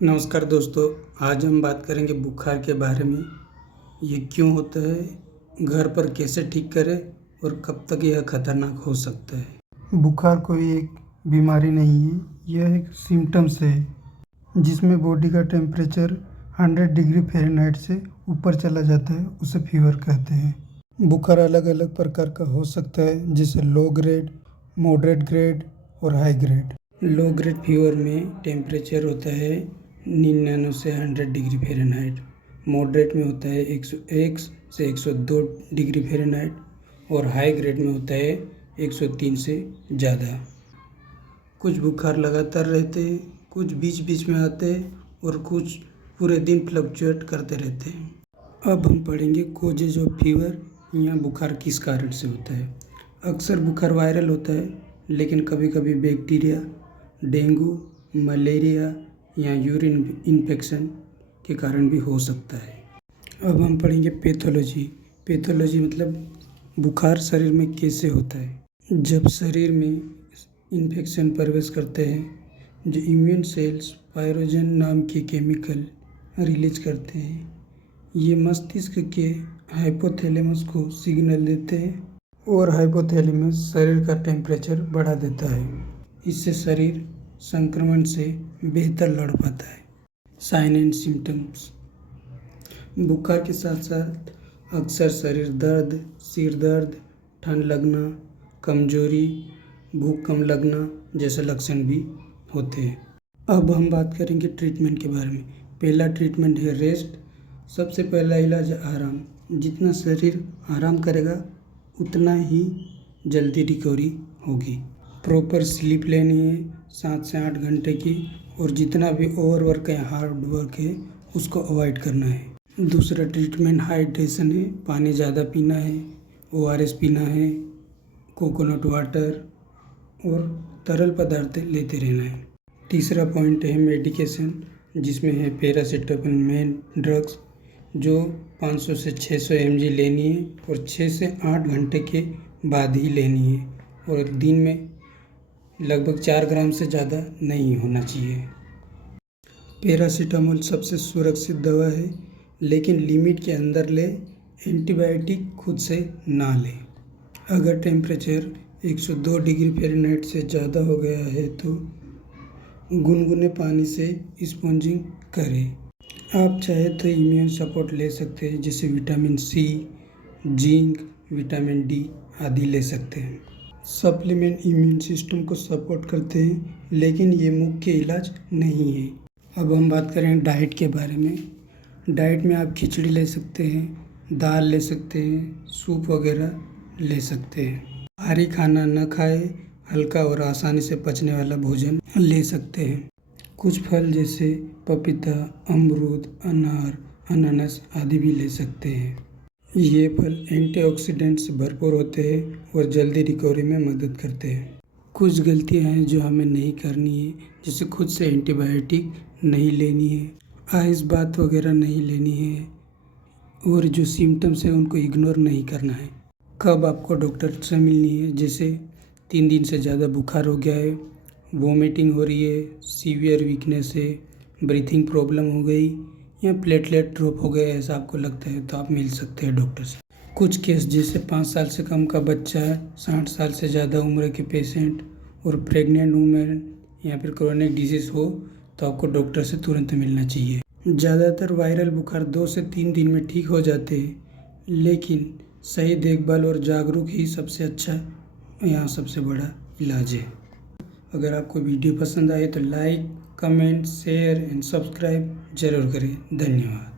नमस्कार दोस्तों, आज हम बात करेंगे बुखार के बारे में। ये क्यों होता है, घर पर कैसे ठीक करें और कब तक यह खतरनाक हो सकता है। बुखार कोई एक बीमारी नहीं है, यह एक सिम्टम्स है जिसमें बॉडी का टेम्परेचर 100 डिग्री फ़ारेनहाइट से ऊपर चला जाता है, उसे फीवर कहते हैं। बुखार अलग अलग प्रकार का हो सकता है, जैसे लो ग्रेड, मॉडरेट ग्रेड और high grade. Low grade fever में टेम्परेचर होता है 99 से 100 डिग्री फ़ारेनहाइट। मॉडरेट में होता है 101 से 102 डिग्री फ़ारेनहाइट और हाई ग्रेड में होता है 103 से ज़्यादा। कुछ बुखार लगातार रहते हैं, कुछ बीच बीच में आते हैं और कुछ पूरे दिन फ्लक्चुएट करते रहते हैं। अब हम पढ़ेंगे कोजेज ऑफ फीवर, या बुखार किस कारण से होता है। अक्सर बुखार वायरल होता है, लेकिन कभी कभी बैक्टीरिया, डेंगू, मलेरिया या यूरिन इन्फेक्शन के कारण भी हो सकता है। अब हम पढ़ेंगे पैथोलॉजी। पैथोलॉजी मतलब बुखार शरीर में कैसे होता है। जब शरीर में इन्फेक्शन प्रवेश करते हैं, जो इम्यून सेल्स पायरोजन नाम के केमिकल रिलीज करते हैं, ये मस्तिष्क के हाइपोथैलेमस को सिग्नल देते हैं और हाइपोथैलेमस शरीर का टेम्परेचर बढ़ा देता है। इससे शरीर संक्रमण से बेहतर लड़ पाता है। Sign and symptoms. बुखार के साथ साथ अक्सर शरीर दर्द, सिर दर्द, ठंड लगना, कमजोरी, भूख कम लगना जैसे लक्षण भी होते हैं। अब हम बात करेंगे ट्रीटमेंट के बारे में। पहला ट्रीटमेंट है रेस्ट। सबसे पहला इलाज है आराम। जितना शरीर आराम करेगा उतना ही जल्दी रिकवरी होगी। प्रॉपर स्लीप लेनी है 7 से 8 घंटे की, और जितना भी ओवर वर्क है, हार्ड वर्क है, उसको अवॉइड करना है। दूसरा ट्रीटमेंट हाइड्रेशन है। पानी ज़्यादा पीना है, ORS पीना है, कोकोनट वाटर और तरल पदार्थ लेते रहना है। तीसरा पॉइंट है मेडिकेशन, जिसमें है पैरासीटामोल मेन ड्रग्स, जो 500 से 600 mg लेनी है और 6 से 8 घंटे के बाद ही लेनी है, और दिन में लगभग 4 ग्राम से ज़्यादा नहीं होना चाहिए। पैरासीटामोल सबसे सुरक्षित दवा है, लेकिन लिमिट के अंदर ले। एंटीबायोटिक खुद से ना लें। अगर टेम्परेचर 102 डिग्री फ़ारेनहाइट से ज़्यादा हो गया है तो गुनगुने पानी से स्पॉन्जिंग करें। आप चाहे तो इम्यून सपोर्ट ले सकते हैं, जैसे vitamin C, zinc, vitamin D आदि ले सकते हैं। सप्लीमेंट इम्यून सिस्टम को सपोर्ट करते हैं, लेकिन ये मुख्य इलाज नहीं है। अब हम बात करें डाइट के बारे में। डाइट में आप खिचड़ी ले सकते हैं, दाल ले सकते हैं, सूप वगैरह ले सकते हैं। भारी खाना न खाएं, हल्का और आसानी से पचने वाला भोजन ले सकते हैं। कुछ फल जैसे पपीता, अमरूद, अनार, अनानास आदि भी ले सकते हैं। ये फल एंटीऑक्सीडेंट से भरपूर होते हैं और जल्दी रिकवरी में मदद करते हैं। कुछ गलतियां हैं जो हमें नहीं करनी है, जैसे खुद से एंटीबायोटिक नहीं लेनी है, आइस बात वगैरह नहीं लेनी है, और जो सिम्टम्स हैं उनको इग्नोर नहीं करना है। कब आपको डॉक्टर से मिलनी है, जैसे 3 दिन से ज़्यादा बुखार हो गया है, वोमिटिंग हो रही है, सीवियर वीकनेस है, ब्रीथिंग प्रॉब्लम हो गई, या प्लेटलेट ड्रॉप हो गया, ऐसा आपको लगता है तो आप मिल सकते हैं डॉक्टर से। कुछ केस जैसे 5 साल से कम का बच्चा, 60 साल से ज़्यादा उम्र के पेशेंट और प्रेग्नेंट वुमेन या फिर क्रोनिक डिजीज़ हो तो आपको डॉक्टर से तुरंत मिलना चाहिए। ज़्यादातर वायरल बुखार 2 से 3 दिन में ठीक हो जाते हैं, लेकिन सही देखभाल और जागरूक ही सबसे अच्छा यहाँ सबसे बड़ा इलाज है। अगर आपको वीडियो पसंद आए तो like, comment, share and subscribe जरूर करें। धन्यवाद।